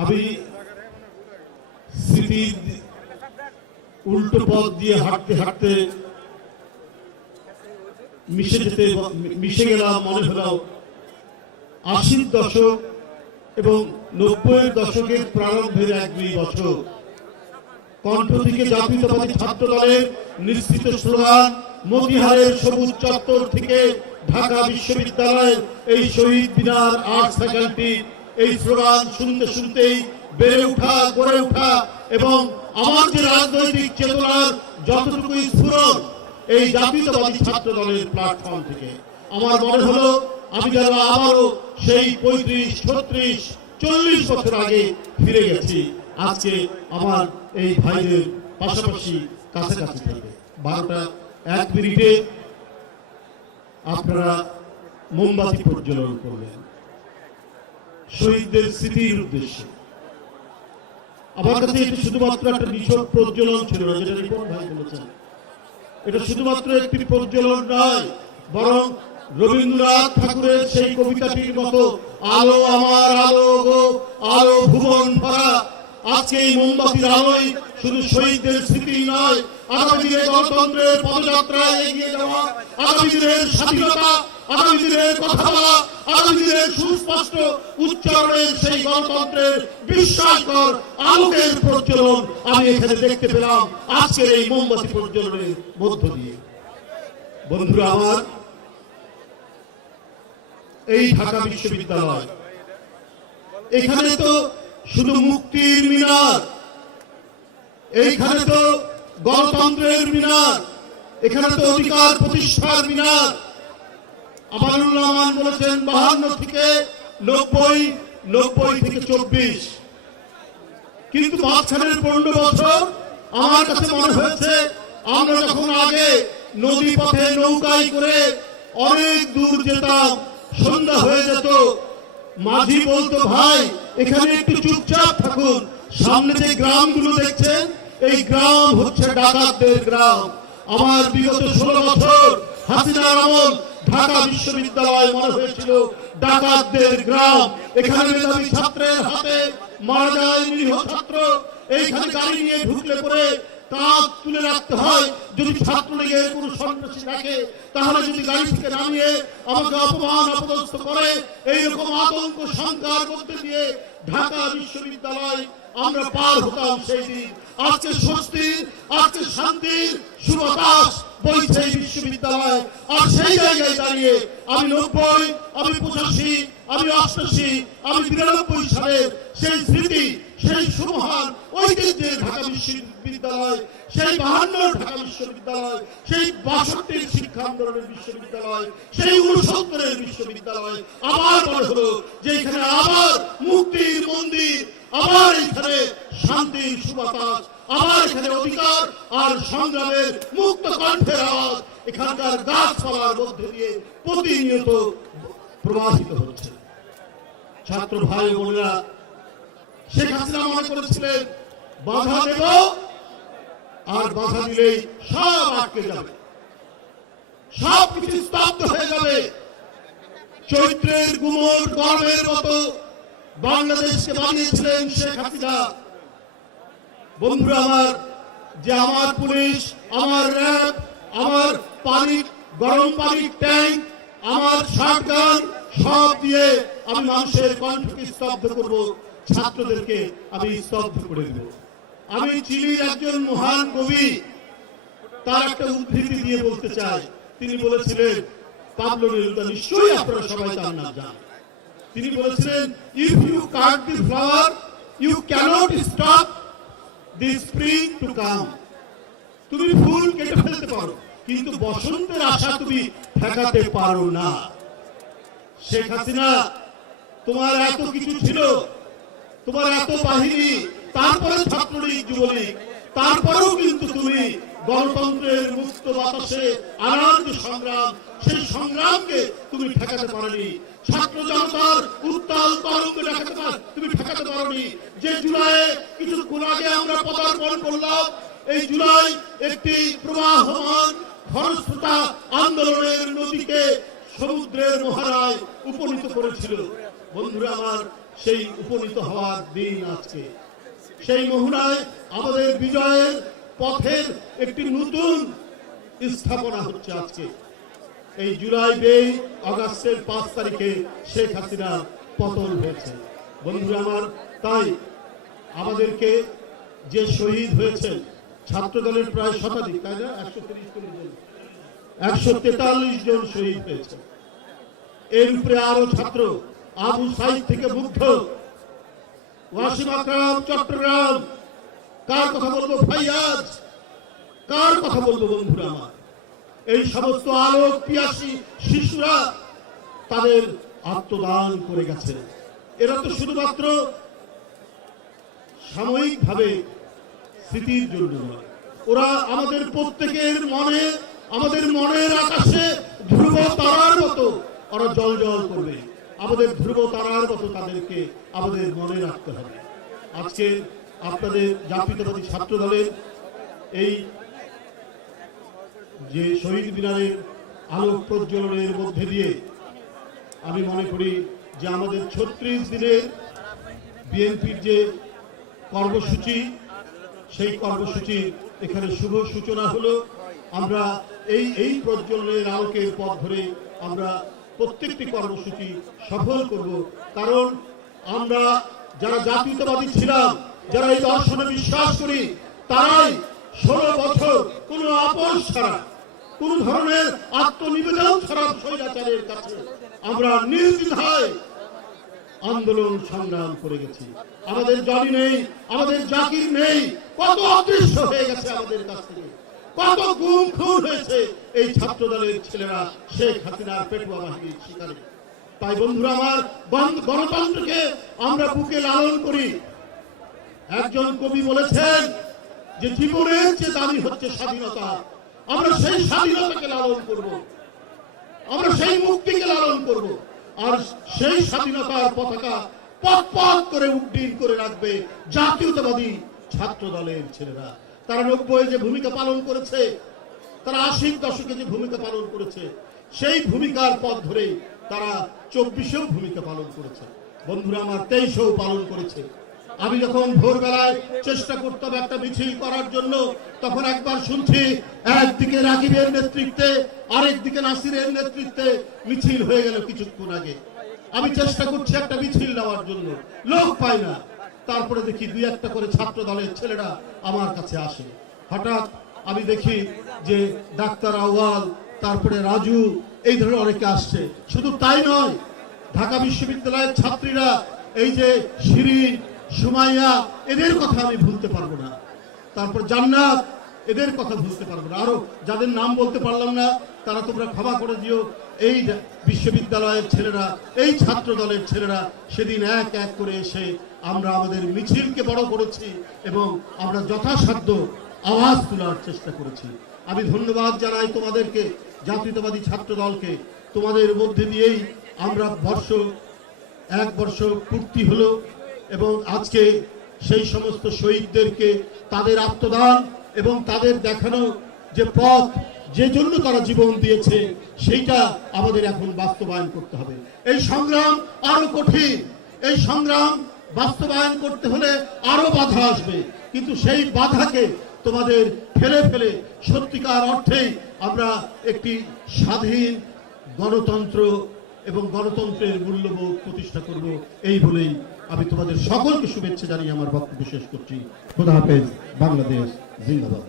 আমি স্মৃতির উল্টো পথ দিয়ে হাঁটতে হাঁটতে মিশে গেলাম। মনে হলো 80-র দশক এবং 90-এর দশকের প্রারম্ভের 1-2 বছর কণ্ঠ থেকে জাতীয়তাবাদী ছাত্র দলের নিশ্চিত স্লোগান, মতিহারের সবুজ চত্বর থেকে ঢাকা বিশ্ববিদ্যালয়ের এই শহীদ মিনার আর্টস ফ্যাকাল্টি, এই স্লোগান শুনতে শুনতেই বেড়ে ওঠা, গড়ে ওঠা এবং আমার যে রাজনৈতিক চেতনার যতটুকু স্ফুরণ এই জাতীয়তাবাদী ছাত্র দলের প্ল্যাটফর্ম থেকে, আমার মনে হলো আমি যেন আবারও সেই 35-36-40 বছর আগে ফিরে গেছি। আজকে আমার এই ভাইদের পাশাপাশি কাছাকাছি থেকে 12টা 1 মিনিটে আপনারা মোমবাতি প্রজ্বলন করলেন শহীদদের স্মৃতির উদ্দেশ্যে। আমার কাছে এটা শুধুমাত্র একটা নিছক প্রজ্বলন ছিল না, যেটা রিপন ভাই বলেছেন। এটা শুধুমাত্র একটি প্রজ্বলন নয়, বরং রবীন্দ্রনাথ ঠাকুরের সেই কবিতাটির মতো আলো আমার আলো গো, আলো ভুবন ভরা। আজকে এই মোমবাতির আলোয় শুধু শহীদদের স্মৃতি নয়, আগামী দিনের গণতন্ত্রের পদযাত্রায় এগিয়ে যাওয়া, আগামী দিনের স্বাধীনতা, আগামী দিনের কথা বলা, আগামী দিনের সুস্পষ্ট উচ্চারণের সেই গণতন্ত্রের বিশ্বাসকর আলোকের প্রজ্বলন আমি এখানে দেখতে পেলাম আজকের এই মোমবাতি প্রজ্বলনের মধ্য দিয়ে। বন্ধুরা আমার, এই ঢাকা বিশ্ববিদ্যালয়, এখানে তো শুধু মুক্তির মিনার, এইখানে তো গণতন্ত্রের মিনার, এখানে তো অধিকার প্রতিষ্ঠার মিনার। আমানুর রহমান বলেছেন 52 থেকে 90, 90 থেকে 24, কিন্তু মাঝখানের 15 বছর আমার কাছে মনে হয়েছে আমরা যখন আগে নদী পথে নৌকায় করে অনেক দূর যেতাম, সন্ধ্যা হয়ে যেত, মাঝি বলতো ভাই এখানে একটু চুপচাপ থাকুন, সামনে যে গ্রামগুলো দেখছেন এই গ্রাম হচ্ছে ডাকাতদের গ্রাম। আমার বিগত 16 বছর হাসিনার আমল ঢাকা বিশ্ববিদ্যালয় মনে হয়েছিল ডাকাতদের গ্রাম। এখানে মেধাবী ছাত্রের হাতে মারা যায় নিরীহ ছাত্র, এইখানে গাড়ি নিয়ে ঢুকলে পরে কাঁধ তুলে রাখতে হয়, যদি ছাত্রলীগের কোনো সন্ত্রাসী থাকে তাহলে যদি গাড়ি থেকে নামিয়ে আমাকে অপমান অপদস্থ করে, এইরকম আতঙ্ক সংকার করতে দিয়ে ঢাকা বিশ্ববিদ্যালয় আমরা পার হতাম সেই দিন। আজকে স্বস্তির, আজকে শান্তির সুবাতাস বইছে এই বিশ্ববিদ্যালয়। আর সেই জায়গায় দাঁড়িয়ে আমি 90, আমি 85, আমি 88, আমি 92 সালের সেই স্মৃতি, সেই সুমহান ঐতিহ্যের ঢাকা বিশ্ববিদ্যালয়, সেই 52 ঢাকা বিশ্ববিদ্যালয়, সেই 62 শিক্ষা আন্দোলনের বিশ্ববিদ্যালয়, সেই 69 বিশ্ববিদ্যালয় আবার মনে হলো যে এখানে আবার মুক্তির মন্দির, আবার এখানে শান্তির সুবাতাস, আবার এখানে অধিকার আর সংগ্রামের মুক্ত কণ্ঠের আওয়াজ এখানকার গাছপালার মধ্যে দিয়ে প্রতিনিয়ত প্রবাহিত হচ্ছে। ছাত্র ভাই বোনেরা, শেখ হাসিনা মনে করেছিলেন বাধা দেব আর বাধা দিলেই সব আটকে যাবে, সব কিছু স্তব্ধ হয়ে যাবে। চৈত্রের গুমর গর্বের মতো বাংলাদেশকে বানিয়েছিলেন শেখ হাসিনা। বন্ধুরা আমার, যে আমার পুলিশ, আমার র্যাব, আমার পানি, গরম পানির ট্যাঙ্ক, আমার শটগান সব দিয়ে আমি মানুষের কণ্ঠকে স্তব্ধ করব, ছাত্রদেরকে আমি স্তব্ধ করে দেব। আমি চিলির একজন মহান কবি, তার একটা উদ্ধৃতি দিয়ে বলতে চাই। তিনি বলেছিলেন, পাবলো নেরুদা, নিশ্চয়ই আপনারা সবাই তার নাম জানেন। তিনি বলেছিলেন, if you cut the flower you can't stop the spring to come. তুমি ফুল কেটে ফেলতে পারো, কিন্তু বসন্তের আশা তুমি ঠেকাতে পারো না। শেখ হাসিনা, তোমার এত কিছু ছিল, তোমার এত বাহিনী, তারপরে ছাত্রলীগ, যুবলীগ, তারপরেও কিন্তু তুমি গণতন্ত্রের মুক্ত বাতাসে আনার যে সংগ্রাম, সেই সংগ্রামকে তুমি ঠেকাতে পারোনি। ছাত্র জনতার উত্তাল তরঙ্গ তুমি ঠেকাতে পারোনি। যে জুলাইয়ে কিছুক্ষণ আগে আমরা পদার্পণ করলাম, এই জুলাই একটি প্রবাহমান খরস্রোতা আন্দোলনের নদীকে সমুদ্রের মহারায় উপনীত করেছিল। বন্ধুরা আমার, সেই উপনীত হওয়ার দিন আজকে। সেই মোহনায় আমাদের বিজয়ের পথের একটি নতুন স্থাপনা হচ্ছে আজকে। এই জুলাই আগস্টের 5 তারিখে শেখ হাসিনা পতন হয়েছে। বন্ধুরা আমার, তাই আমাদেরকে যে শহীদ হয়েছে ছাত্র দলের প্রায় শতাধিক, তাই না, 143 জন শহীদ হয়েছে। এর উপরে আরো ছাত্র আবু সাইদ থেকে মুগ্ধ, ওয়াসিম আকরাম চট্টগ্রাম, কার কথা বলবো, ফাইয়াজ, কার কথা বলবো বন্ধুরা আমার, এই সমস্ত আলোক পিয়াসী শিশুরা তাদের আত্মদান করে গেছে। এরা তো শুধুমাত্র সাময়িকভাবে স্মৃতির জন্য নয়, ওরা আমাদের প্রত্যেকের মনে, আমাদের মনের আকাশে ধ্রুব তারার মতো ওরা জল জল করবে। আমাদের ধ্রুব তারার মতো তাদেরকে আমাদের মনে রাখতে হবে। আজকে আপনাদের জাতীয়তাবাদী ছাত্র দলের এই যে শহীদ মিনারের আলোক প্রজ্বলনের মধ্যে দিয়ে আমি মনে করি যে আমাদের 36 দিনের বিএনপির যে কর্মসূচি, সেই কর্মসূচি এখানে শুভ সূচনা হলো। আমরা এই প্রজ্বলনের আলোকের পথ ধরে আমরা প্রত্যেকটি কর্মসূচি সফল করব। কারণ আমরা যারা জাতীয়তাবাদী ছিলাম, যারা এই দর্শনে বিশ্বাস করি, তারাই 16 বছর কোনো আপোষ ছাড়া, কোন ধরনের আত্মনিবেদন ছাড়া স্বৈরাচারের কাছে আমরা নির্দ্বিধায় আন্দোলন সংগ্রাম করে গেছি। আমাদের জনি নেই, আমাদের জাকির নেই, কত অদৃশ্য হয়ে গেছে আমাদের কাছ থেকে, কত গুম খুন হয়েছে এই ছাত্র দলের ছেলেরা শেখ হাসিনার পেটুয়া বাহিনীর শিকারে। তাই বন্ধুরা আমার, গণতন্ত্রকে আমরা বুকে লালন করি। একজন কবি বলেছেন যে জীবনের যে দাবি হচ্ছে স্বাধীনতা, আমরা সেই স্বাধীনতাকে লালন করব, আমরা সেই মুক্তিকে লালন করব। আর সেই স্বাধীনতার পতাকা পথ পথ করে উড্ডীন করে রাখবে জাতীয়তাবাদী ছাত্র দলের ছেলেরা। তারা 90 যে ভূমিকা পালন করেছে, তারা 80 দশকে যে ভূমিকা পালন করেছে, সেই ভূমিকার পথ ধরে তারা 24 ভূমিকা পালন করেছে। বন্ধুরা আমার, 23 পালন করেছে। আমি যখন ভোরবেলায় চেষ্টা করতাম একটা মিছিল করার জন্য, তখন একবার শুনছি একদিকে রাকিবের নেতৃত্বে, আরেকদিকে নাসিরের নেতৃত্বে মিছিল হয়ে গেল কিছুক্ষণ আগে। আমি চেষ্টা করছি একটা মিছিল নেওয়ার জন্য, লোক পাই না। তারপরে দেখি 2-1টা করে ছাত্র দলের ছেলেরা আমার কাছে আসে। হঠাৎ আমি দেখি যে ডাক্তার আউয়াল, তারপরে রাজু, এই ধরনের অনেকে আসছে। শুধু তাই নয়, ঢাকা বিশ্ববিদ্যালয়ের ছাত্রীরা, এই যে শিরিন, সুমাইয়া, এদের কথা আমি ভুলতে পারবো না। তারপর জান্নাত, এদের কথা ভুলতে পারবো না। আরো যাদের নাম বলতে পারলাম না, তারা তোমরা ক্ষমা করে দিও। এই বিশ্ববিদ্যালয়ের ছেলেরা, এই ছাত্র দলের ছেলেরা সেদিন এক এক করে এসে আমরা আমাদের মিছিলকে বড় করেছি এবং আমরা যথাসাধ্য আওয়াজ তোলার চেষ্টা করেছি। আমি ধন্যবাদ জানাই তোমাদেরকে, জাতীয়তাবাদী ছাত্র দলকে। তোমাদের মধ্যে দিয়েই আমরা 1 বর্ষ পূর্তি হলো এবং আজকে সেই সমস্ত শহীদদেরকে তাদের আত্মদান এবং তাদের দেখানো যে পথ, যে জন্য তারা জীবন দিয়েছে, সেইটা আমাদের এখন বাস্তবায়ন করতে হবে। এই সংগ্রাম আরো কঠিন, এই সংগ্রাম বাস্তবায়ন করতে হলে আরো বাধা আসবে, কিন্তু সেই বাধাকে তোমাদের ফেলে ফেলে সত্যিকার অর্থেই আমরা একটি স্বাধীন গণতন্ত্র এবং গণতন্ত্রের মূল্যবোধ প্রতিষ্ঠা করব। এই বলেই আমি তোমাদের সকলকে শুভেচ্ছা জানিয়ে আমার বক্তব্য শেষ করছি। খোদা হাফেজ। বাংলাদেশ জিন্দাবাদ।